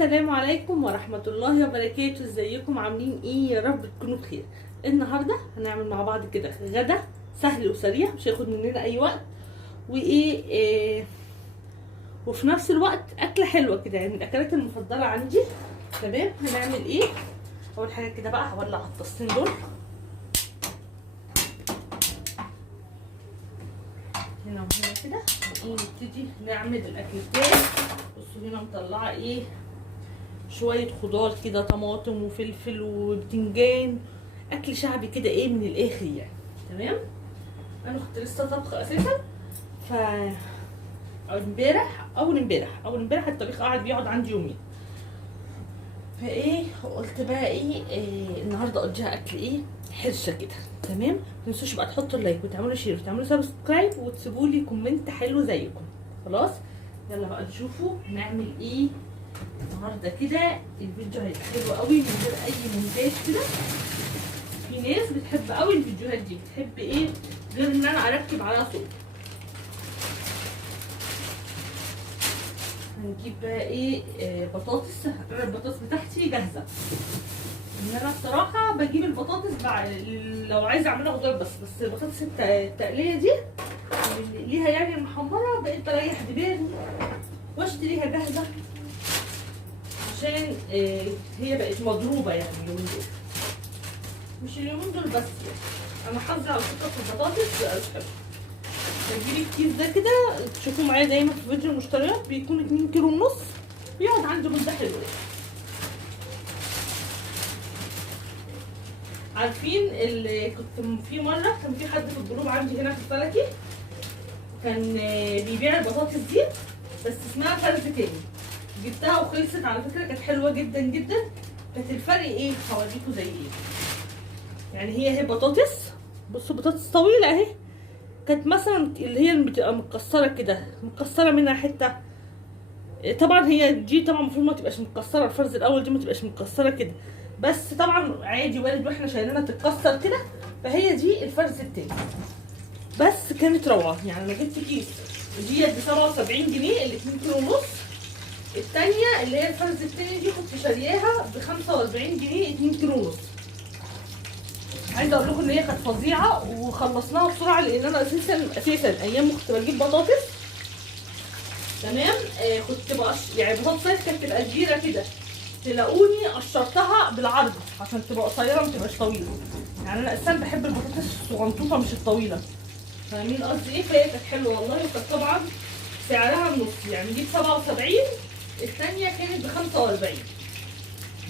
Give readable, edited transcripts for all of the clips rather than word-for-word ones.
السلام عليكم ورحمة الله وبركاته. ازيكم عاملين ايه؟ يا رب تكونوا بخير. النهاردة هنعمل مع بعض كده غدا سهل وسريع، مش هياخد مننا اي وقت، وايه وفي نفس الوقت اكلة حلوة كده، يعني من الاكلات المفضلة عندي. تمام. هنعمل ايه؟ اول حاجة كده بقى هولع الطاستين دول هنا وهنا كده، نبتدي نعمل الاكل بتاعي. بصوا هنا مطلعه ايه، شويه خضار كده، طماطم وفلفل وبتنجان، اكل شعبي كده ايه من الاخر يعني. تمام. انا كنت لسه طبخه اساسا، ف اول امبارح الطبيخ بيقعد عندي يومين، فايه قلت بقى إيه النهارده اقضيها اكل ايه حرشه كده. تمام. متنسوش بقى تحطوا اللايك وتعملوا شير وتعملوا سبسكرايب وتسيبوا لي كومنت حلو زيكم. خلاص يلا بقى نشوفوا هنعمل ايه النهارده كده. الفيديو هيبقى حلو قوي من غير اي مونتاج كده. في ناس بتحب قوي الفيديوهات دي، بتحب ايه غير ان انا اركب عليها صوت. هنجيب بقى ايه بطاطس. انا البطاطس بتاعتي جاهزه، ان انا الصراحه بجيب البطاطس لو عايزه اعملها خضار بس البطاطس التقليه دي اللي ليها يعني المحمره بقيت بريح دماغي واشتريها جاهزه، عشان هي بقت مضروبه يعني اليومين دول، مش اليومين دول بس يعني. انا حافظه على فكره في البطاطس بقى حلو. بجيب الكيس ده كده، تشوفوا معايا دايما في فيديو المشتريات بيكون 2 كيلو ونص، بيقعد عندي مده حلوه. عارفين اللي كنت في مره كان في حد في الجروب عندي هنا في الفلكي كان بيبيع البطاطس دي بس اسمها فرز تاني، جبتها وخلصت على فكره، كانت حلوه جدا جدا. كانت الفرق ايه هوريكم زي ايه. يعني هي بطاطس، بصوا بطاطس طويله اهي، كانت مثلا اللي هي بتبقى متكسره كده، متكسره منها حته. طبعا هي دي طبعا المفروض ما تبقاش متكسره، الفرز الاول دي ما تبقاش متكسره كده، بس طبعا عادي وارد واحنا شايلينها تتكسر كده. فهي دي الفرز التاني، بس كانت روعه يعني. انا جبت كيس ديت ب 77 جنيه ال 2 كيلو ونص. التانية اللي هي الفرز التاني دي كنت شارياها ب 45 جنيه 2 كيلو ونص. عايزه اقول لكم ان هي كانت فظيعه وخلصناها بسرعه، لان انا اساسا ايام ما كنت بجيب بطاطس تمام كنت يعني بطاطس كانت تبقى كبيره كده، تلاقوني قشرتها بالعرض عشان تبقى قصيره ما تبقاش طويله. يعني انا اساسا بحب البطاطس الصغنطوطه مش الطويله، فاهمين قصدي ايه؟ فهي كانت حلوه والله، وكانت طبعا سعرها النص، يعني دي ب 77، الثانيه كانت ب 45،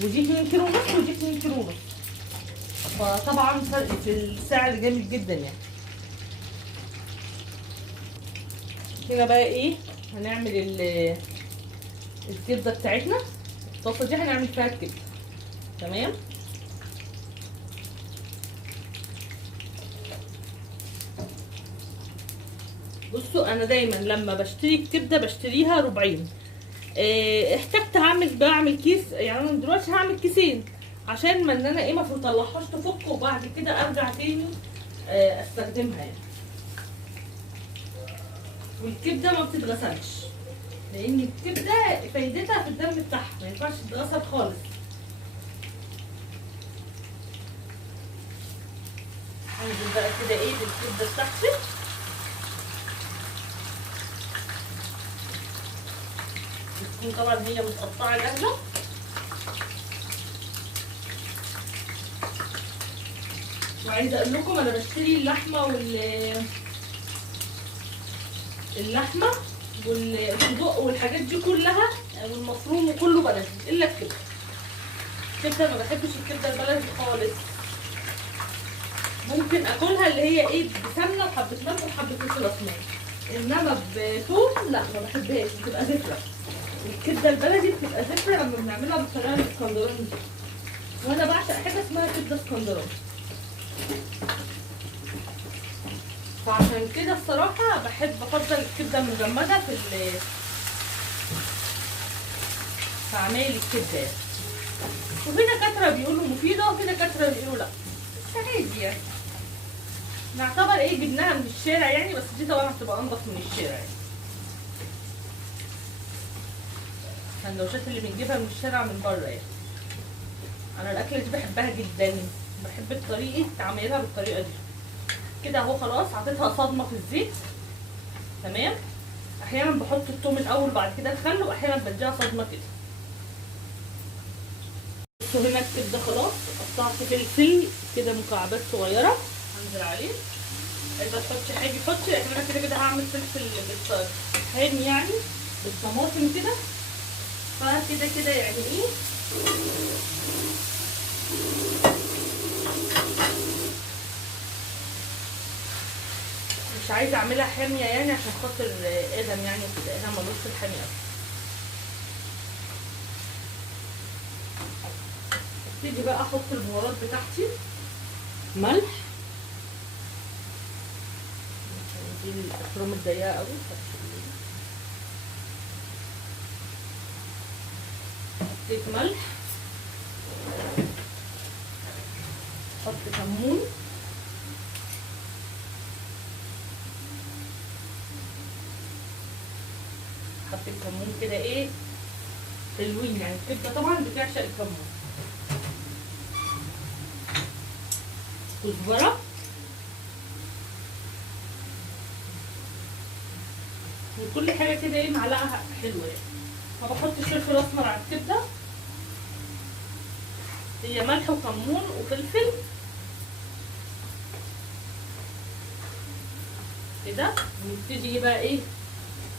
ودي 2 كيلو ونص ودي 2 كيلو ونص، فطبعا فرق في السعر جامد جدا يعني. هنا بقى ايه هنعمل الكبده بتاعتنا. الطاسه دي هنعمل فيها الكبده. تمام. بصوا انا دايما لما بشتري الكبده بشتريها ربعين. احتجت بعمل كيس، يعني انا دلوقتي هعمل كيسين عشان ما ان انا ايه ما اطلعهاش تفك وبعد كده ارجع تاني استخدمها يعني. والكبده ما بتتغسلش، لان الكبده فايدتها في الدم بتاعها ما ينفعش تتغسل خالص. انزل بقى كده ايه بالكبده بتاعتي، بتكون طبعا هي متقطعه جاهزه. وعايزه اقول لكم انا بشتري اللحمه والصدوق والحاجات دي كلها والمفروم وكله بلدي الا الكبده. الكبده ما بحبش الكبده البلدي خالص، ممكن اكلها اللي هي ايه بسمنه وحبه ملح وحبه فلفل اسمر، انما بثوم لا ما بحبهاش، بتبقى زفره. الكبده البلدي بتبقى زفره لما بنعملها بالطريقه الاسكندراني دي، وانا بعشق حاجه اسمها كبده اسكندراني. فعشان كده الصراحه بفضل الكبده المجمده في اعمال الكبده. وفي دكاتره بيقولوا مفيده وفي دكاتره بيقولوا لا، بس عادي يعني. نعتبر ايه جبناها من الشارع يعني، بس دي طبعا هتبقى انضف من الشارع يعني. السندوتشات اللي بنجيبها من الشارع من بره يعني. انا الاكله دي بحبها جدا، بحب طريقه تعميرها بالطريقه دي كده اهو. خلاص عطيتها صدمه في الزيت، تمام. احيانا بحط الثوم الاول وبعد كده الخل، واحيانا بديها صدمه كده. بصوا هنا الكبده خلاص، قطعت فلفل كده مكعبات صغيره هنزل عليه. عايزه تحطي حاجه حطي، لكن انا كده كده هعمل فلفل حامي يعني بالطماطم كده، فكده كده يعني ايه. مش عايزه اعملها حاميه يعني عشان خاطر ادم يعني كده، ادم ملوش في الحامي قوي. ابتدي بقى احط البهارات بتاعتي، ملح، دي الافرام الضيقه قوي، حطيت ملح، احط كمون، حط الكمون كده ايه حلوين يعني، الكبده طبعا بتعشق الكمون. كزبره، وكل حاجه كده ايه معلقه حلوه يعني. ما بحطش فلفل اسمر على الكبده، هي ملح وكمون وفلفل كده. ونبتدي ايه بقى ايه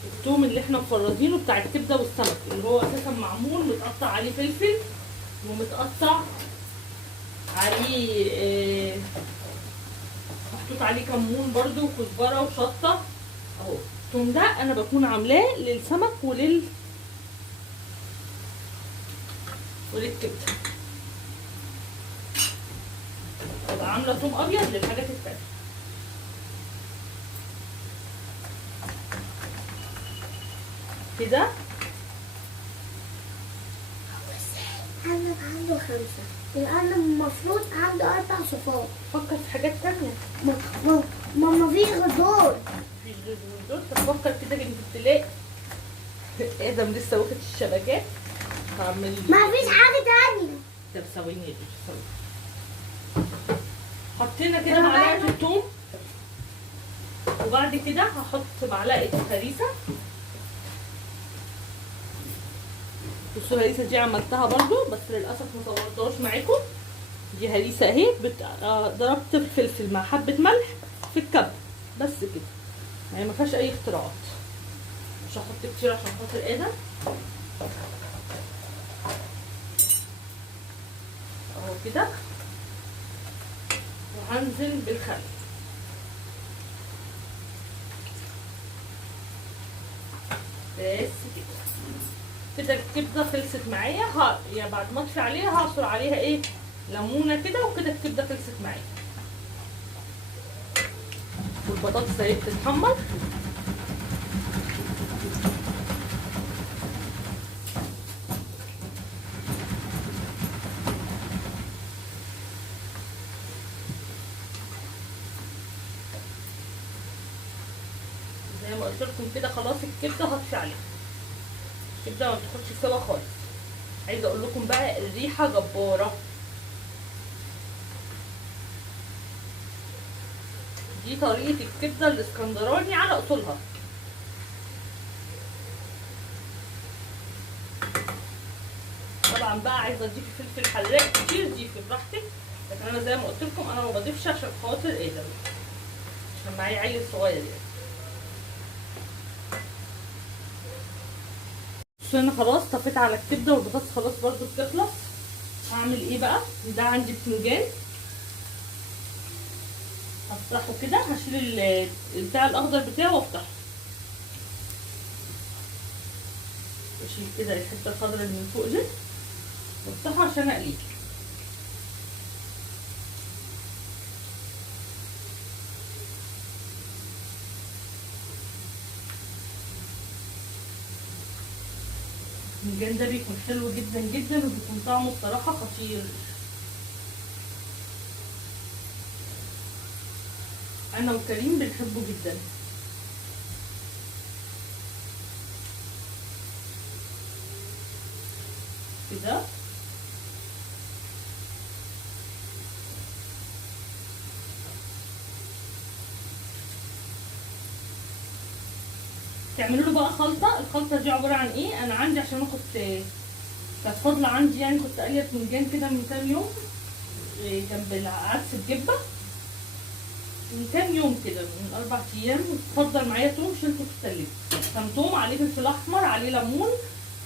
الثوم اللي احنا مفرزينه بتاع الكبده والسمك، اللي هو اساسا معمول متقطع عليه فلفل ومتقطع عليه محطوط عليه كمون برده وكزبره وشطه اهو. الثوم ده انا بكون عاملاه للسمك وللكبده، ببقى عامله ثوم ابيض للحاجات التانيه كده. الأرنب عنده 5، الأرنب المفروض عنده 4 صفات. فكر في حاجات تانية. ما فيش غير دول. مفيش غير دول. طب فكر كده انت تلاقي ادم لسه واخد الشبكات. هعمل ما فيش حاجة تانية. طب ثواني يا ثواني. حطينا كده معلقة الثوم، وبعد كده هحط معلقة هريسة. بصوا الهريسة دي عملتها برضو بس للأسف ما صورتهاش معاكم. دي هريسة اهي، ضربت الفلفل مع حبة ملح في الكب بس كده، يعني ما فيهاش أي اختراعات. مش هحط كتير عشان خاطر ادم اهو كده. وهنزل بالخل بس كده. كده الكبده خلصت معايا. يعني بعد ما اطفي عليها هعصر عليها ايه ليمونه كده، وكده الكبده خلصت معايا. والبطاطس اهي بتتحمر. زي ما قلت لكم كده خلاص الكبده هطفي عليها. الكبده ما بتاخدش سوا خالص. عايزه اقول لكم بقى الريحه جباره. دي طريقه الكبده الاسكندراني على اصولها. طبعا بقى عايزه تضيفي فلفل حراق كتير ضيفي براحتك، لكن انا زي ما قلت لكم انا ما بضيفش عشان خاطر ادم، عشان معايا عيل صغير يعني. بصوا انا خلاص طفيت على الكبده والبطاطس خلاص برضو بتخلص. هعمل ايه بقى؟ ده عندي بتنجان هفتحه كده، هشيل البتاع الاخضر بتاعه وافتحه، اشيل كده الحته الخضراء اللي من فوق دي وافتحه عشان اقليه. البتنجان ده بيكون حلو جدا جدا، وبيكون طعمه بصراحه خطير. انا وكريم بنحبه جدا. كده. تعملوا له بقى خلطه. الخلطه دي عباره عن ايه؟ انا عندي عشان انا كانت فاضله عندي يعني، كنت قاليه فنجان كده من كام يوم جنب العدس بجبه من كام يوم كده، من 4 ايام. اتفضل معايا توم شلته في التلاجة. كان توم عليه فلفل احمر، عليه ليمون،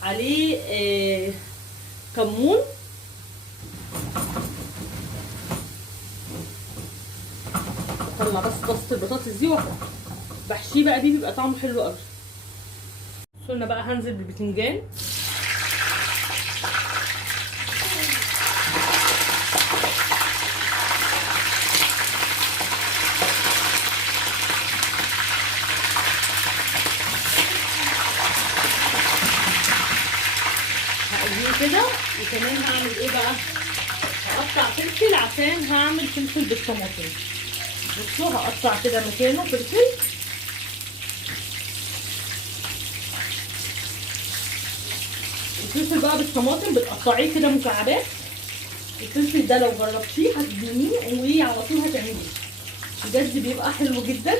عليه كمون. اطلع بس طاسه البطاطس دي بحشيه بقى، دي بيبقى طعمه حلو قوي. قلنا بقى هنزل بالبتنجان. هقليه كده. وكمان هعمل ايه بقى؟ هقطع فلفل عشان هعمل فلفل بالطماطم. بصوا هقطع كده مكانه فلفل. الفلفل بقى بالطماطم بتقطعيه كده مكعبات. الفلفل ده لو جربتيه هتدمنيه وعلى طول هتعمليه، بجد بيبقى حلو جدا.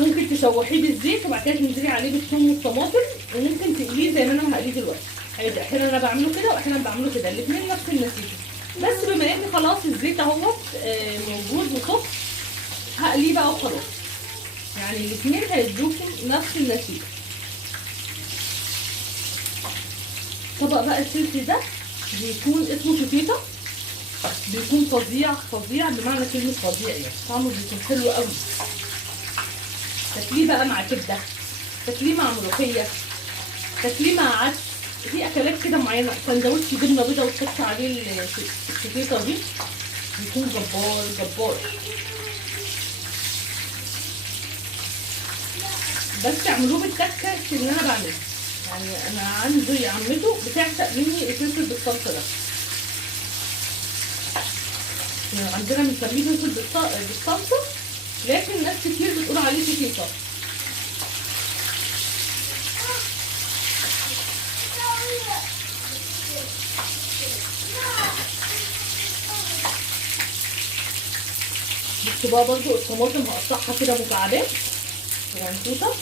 ممكن تشوحيه بالزيت وبعد كده تنزلي عليه بالثوم والطماطم، وممكن تقليه زي ما انا هقليه دلوقتي. احيانا انا بعمله كده واحيانا بعمله كده، الاثنين نفس النتيجه. بس بما ان خلاص الزيت اهوت موجود وسخن، هقليه بقى وخلاص. يعني الاثنين هيدوكم نفس النتيجه. طبق بقى الفلفل ده بيكون اسمه شطيطه، بيكون فظيع فظيع بمعنى كلمه فظيع، يعني طعمه بيكون حلو قوي. تاكليه بقى مع كبده، تاكليه مع ملوخيه، تاكليه مع عدس. في اكلات كده معينه، سندوتش جبنه بيضه وتحط عليه الشطيطه دي، بيكون جبار جبار. بس اعملوه بالتكه اللي انا بعملها. يعني انا عندي عمته بتعشق مني الفلفل بالصلصه ده. يعني عندنا بنسميه فلفل بالصلصه، لكن ناس كتير بتقول عليه شطيطه. بصوا بقى برضو الطماطم هقطعها كده مكعبات وهنشوطها.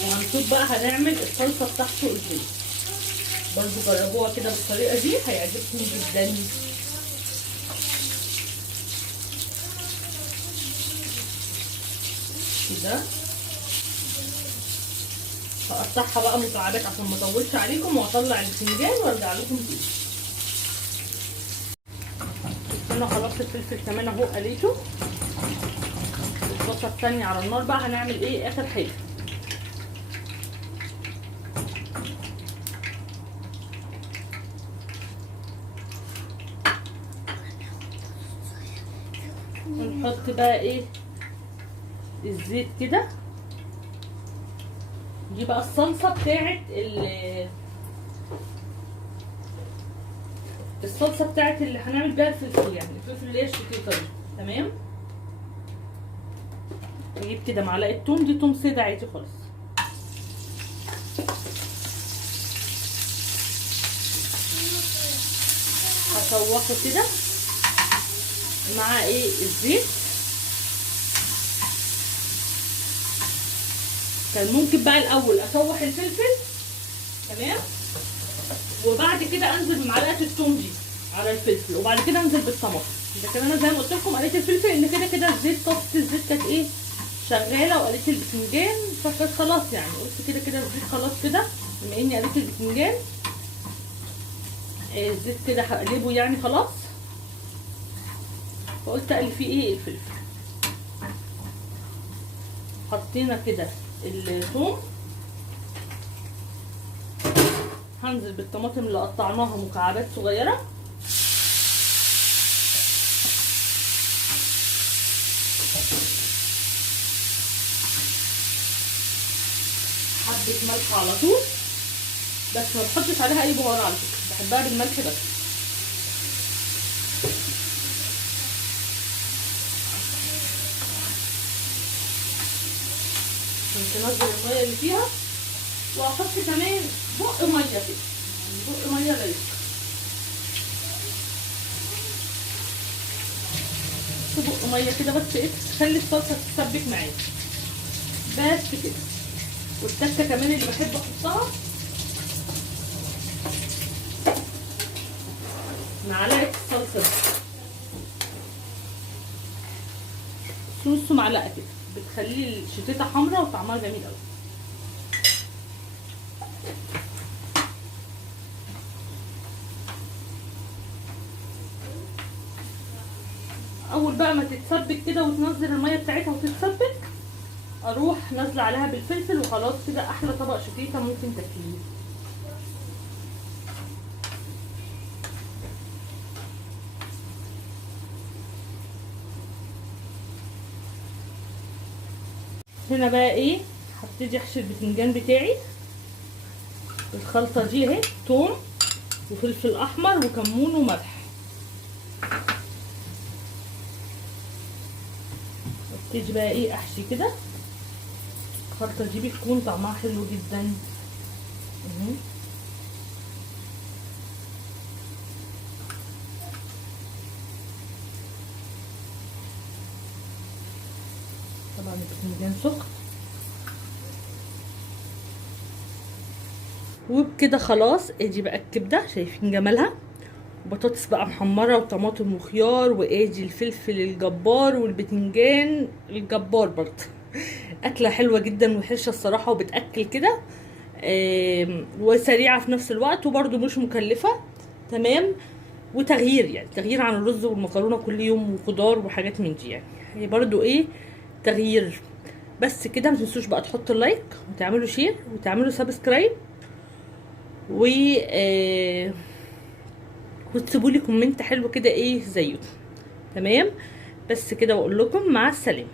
وهنشوف بقى هنعمل الصلصه بتاعته ازاي. برضو جربوها كده بالطريقه دي هيعجبكم جدا. كده هقطعها بقى مكعبات عشان ما اطولش عليكم، واطلع الفنجان وارجع لكم تاني. انا خلاص الفلفل كمان اهو قليته. الطاسه الثانيه على النار بقى هنعمل ايه؟ اخر حاجه نحط بقى ايه؟ الزيت كده. دي بقى الصلصه بتاعت الصلصه بتاعت اللي هنعمل بيها الفلفل، يعني الفلفل اللي هي الشطيطه دي. تمام. نجيب كده معلقه توم، دي توم ساده عادي خالص. هشوحه كده مع ايه؟ الزيت. كان ممكن بقى الاول اشوح الفلفل، تمام، وبعد كده انزل بمعلقه الثوم دي على الفلفل، وبعد كده انزل بالطماطم. لكن انا زي ما قلت لكم قليت الفلفل ان كده كده الزيت، طاسه الزيت كانت ايه؟ شغاله، وقليت البتنجان فكانت خلاص. يعني قلت كده كده الزيت خلاص كده، بما اني قليت البتنجان الزيت كده هقلبه يعني خلاص. فقلت اقلي فيه ايه؟ الفلفل. حطينا كده الثوم. هنزل بالطماطم اللي قطعناها مكعبات صغيره. حبه ملح على طول، بس ما بحطش عليها اي بهار على فكره، بحبها بالملح بس. عشان تنزل الميه اللي فيها وهحط كمان بق ميه كده، يعني بق ميه غلي. بق ميه كده بس ايه تخلي الصلصه تتسبك معايا بس كده. والتكه كمان اللي بحب احطها معلقه الصلصه دي، نص معلقه كده، بتخلي الشتيته حمرا وطعمها جميل قوي. اول بقى ما تتسبك كده وتنزل الميه بتاعتها وتتسبك، اروح نازله عليها بالفلفل وخلاص كده احلى طبق شتيته ممكن تاكليه. هنا بقى ايه، هبتدي احشي البتنجان بتاعي الخلطه دي اهي، توم وفلفل احمر وكمون وملح. ابتدي بقى ايه احشي كده. الخلطه دي بتكون طعمها حلو جدا. طبعا البتنجان سخن. وبكده خلاص ادي بقى الكبده، شايفين جمالها، بطاطس بقى محمره وطماطم وخيار، وادي الفلفل الجبار والبتنجان الجبار برضه. اكله حلوه جدا وحرشه الصراحه، وبتاكل كده وسريعه في نفس الوقت، وبرده مش مكلفه. تمام. وتغيير، يعني تغيير عن الرز والمكرونه كل يوم وخضار وحاجات من دي، يعني هي برده ايه تغيير. بس كده، ما تنسوش بقى تحطوا اللايك وتعملوا شير وتعملوا سبسكرايب وتسيبوا لي كومنت حلو كده ايه زيكم. تمام. بس كده، واقول لكم مع السلامه.